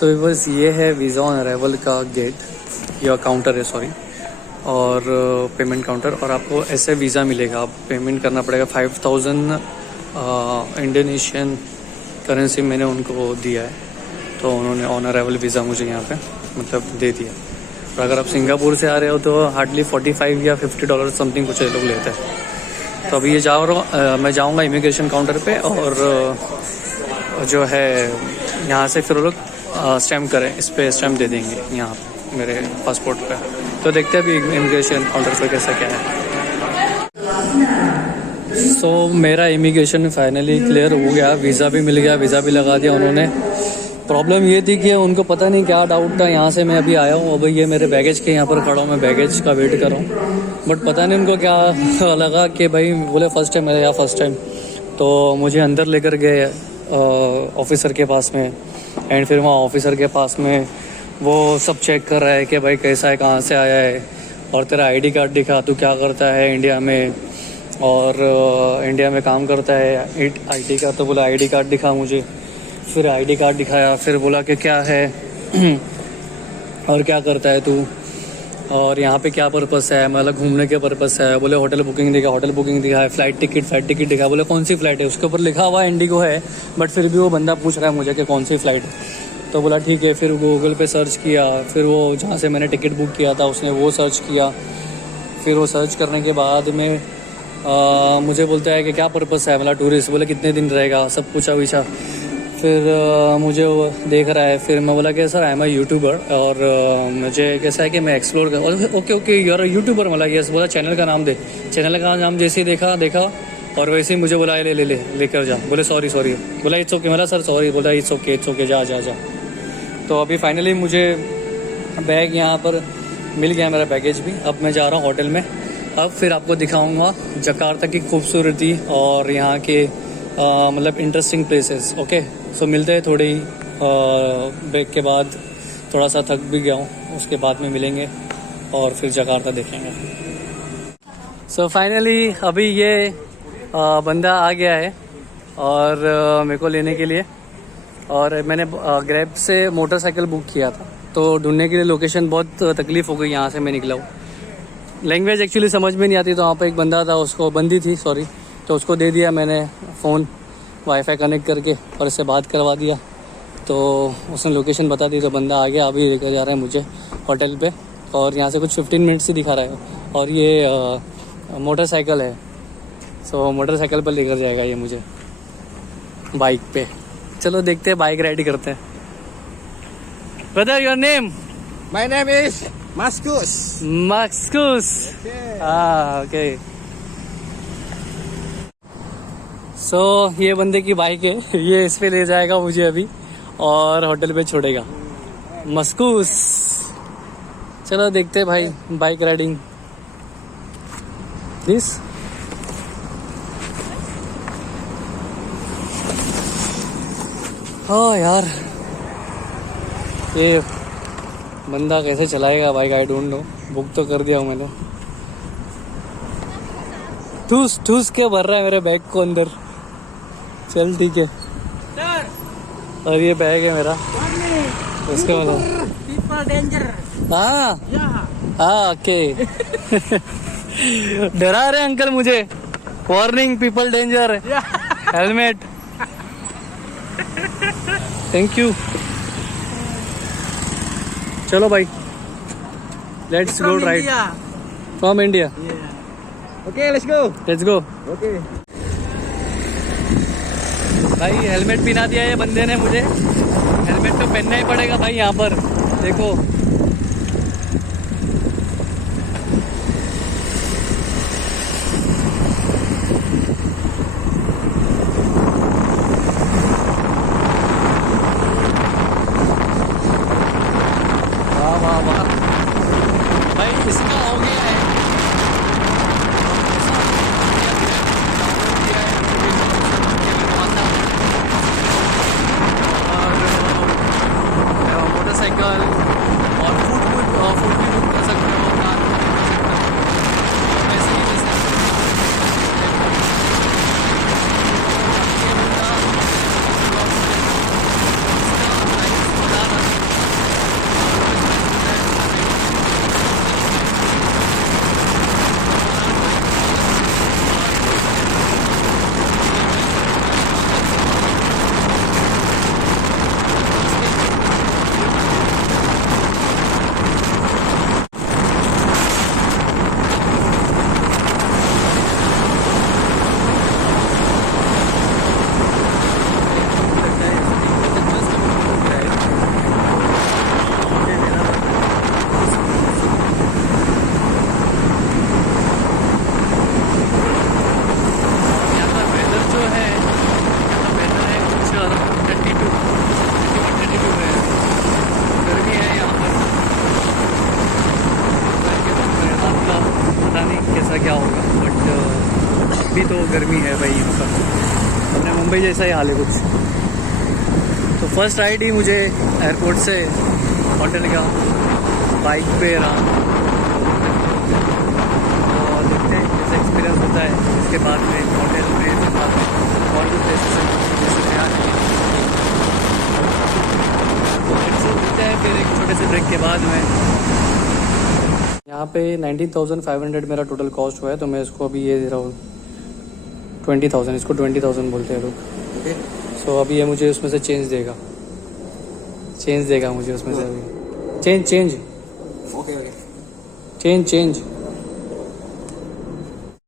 सो बस ये है वीज़ा ऑन अराइवल का गेट या काउंटर है, सॉरी, और पेमेंट काउंटर। और आपको ऐसे वीज़ा मिलेगा, आप पेमेंट करना पड़ेगा 5000 इंडोनेशियन करेंसी मैंने उनको दिया है, तो उन्होंने ऑन अराइवल वीज़ा मुझे यहाँ पे मतलब दे दिया। और अगर आप सिंगापुर से आ रहे हो तो हार्डली 45 या $50 समथिंग कुछ लोग लेते हैं। तो अभी ये मैं जाऊँगा इमिग्रेशन काउंटर पे, और जो है यहाँ से फिर वो लोग स्टैम्प करें, इस पर स्टैम्प दे देंगे यहाँ मेरे पासपोर्ट पे। तो देखते हैं अभी इमिग्रेशन काउंटर पे कैसा क्या है। सो मेरा इमिग्रेशन फाइनली क्लियर हो गया, वीज़ा भी मिल गया, वीज़ा भी लगा दिया उन्होंने। प्रॉब्लम ये थी कि उनको पता नहीं क्या डाउट था, यहाँ से मैं अभी आया हूँ, अब ये मेरे बैगेज के यहाँ पर खड़ा हूँ, मैं बैगेज का वेट कर रहा हूँ। बट पता नहीं उनको क्या लगा कि भाई बोले फर्स्ट टाइम मेरा यहाँ फर्स्ट टाइम, तो मुझे अंदर लेकर गए ऑफिसर के पास में। एंड फिर वहाँ ऑफिसर के पास में वो सब चेक कर रहा है कि भाई कैसा है, कहाँ से आया है, और तेरा आईडी कार्ड दिखा, तू क्या करता है इंडिया में, और इंडिया में काम करता है आईटी का। तो बोला आईडी कार्ड दिखा मुझे, फिर आईडी कार्ड दिखाया, फिर बोला कि क्या है और क्या करता है तू, और यहाँ पे क्या पर्पस है, मतलब घूमने के पर्पस है। बोले होटल बुकिंग दिखा, होटल बुकिंग दिखा है, फ्लाइट टिकट दिखा। बोले कौन सी फ़्लाइट है, उसके ऊपर लिखा हुआ इंडिगो है, बट फिर भी वो बंदा पूछ रहा है मुझे कि कौन सी फ़्लाइट है। तो बोला ठीक है, फिर गूगल पे सर्च किया, फिर वो जहाँ से मैंने टिकट बुक किया था उसने वो सर्च किया। फिर वो सर्च करने के बाद में मुझे बोलता है कि क्या पर्पस है, मतलब टूरिस्ट। बोले कितने दिन रहेगा, सब पूछा वूछा। फिर मुझे वो देख रहा है, फिर मैं बोला कि sir I am a YouTuber, और मुझे कैसा है कि मैं एक्सप्लोर कर। Okay you are a YouTuber, बोला यस। बोला चैनल का नाम दे, चैनल का नाम जैसे ही देखा और वैसे ही मुझे बोला लेकर जा। बोले सॉरी बोला इट्स ओके, मतलब सर सॉरी। बोला इट्स ओके जा। तो अभी फाइनली मुझे बैग यहाँ पर मिल गया, मेरा बैगेज भी। अब मैं जा रहा हूँ होटल में। अब फिर आपको दिखाऊंगा जकार्ता की खूबसूरती और यहाँ के मतलब इंटरेस्टिंग प्लेसेस। ओके, सो मिलते हैं थोड़ी ब्रेक के बाद। थोड़ा सा थक भी गया हूँ, उसके बाद में मिलेंगे और फिर जकार्ता देखेंगे। सो फाइनली अभी ये बंदा आ गया है और मेरे को लेने के लिए। और मैंने ग्रैब से मोटरसाइकिल बुक किया था, तो ढूंढने के लिए लोकेशन बहुत तकलीफ़ हो गई। यहाँ से मैं निकला हूँ, लैंग्वेज एक्चुअली समझ में नहीं आती, तो वहाँ पे एक बंदा था, उसको बंदी थी सॉरी, तो उसको दे दिया मैंने फ़ोन वाईफाई कनेक्ट करके और इससे बात करवा दिया। तो उसने लोकेशन बता दी, तो बंदा आ गया, अभी लेकर जा रहा है मुझे होटल पे। और यहाँ से कुछ 15 मिनट्स ही दिखा रहा है। और ये मोटरसाइकिल है, सो मोटरसाइकिल पर लेकर जाएगा ये मुझे बाइक पे। चलो देखते हैं, बाइक राइड करते हैं। Brother your name? My name is Maskus. Maskus. Okay. So ये बंदे की बाइक है, ये इस पे ले जाएगा मुझे अभी और होटल पे छोड़ेगा। मस्कूस, चलो देखते हैं भाई बाइक राइडिंग प्लीज। हाँ यार, ये बंदा कैसे चलाएगा bike, I don't know. Book तो कर दिया हूँ मैंने। ठूस के भर रहा है मेरे बैग को अंदर। चल ठीक है। और ये बैग है मेरा, उसके मतलब People danger. हाँ ओके। डरा रहे अंकल मुझे, warning people danger, helmet. Thank you. चलो भाई, let's go ride. From India. Okay, let's go. Let's go. Okay. भाई हेलमेट पहना दिया है बंदे ने मुझे, हेलमेट तो पहनना ही पड़ेगा भाई यहाँ पर। देखो वाह भाई, इसका हो गया है। और मोटरसाइकिल गर्मी है भाई, मतलब अपने मुंबई जैसा ही हाल है कुछ। तो फर्स्ट राइड ही मुझे एयरपोर्ट से होटल का बाइक पे रहा, और देखते हैं कैसा एक्सपीरियंस होता है। इसके बाद में होटल में इसके बाद और भी प्लेसेस हैं जैसे यहाँ मिलते हैं फिर एक छोटे से ब्रेक के बाद में। यहाँ पे 19,500 मेरा टोटल कॉस्ट हुआ है, तो मैं इसको अभी ये दे रहा हूँ 20,000, इसको 20,000 बोलते हैं लोग। Okay. सो अभी ये मुझे उसमें से चेंज देगा मुझे उसमें से अभी चेंज Okay. चेंज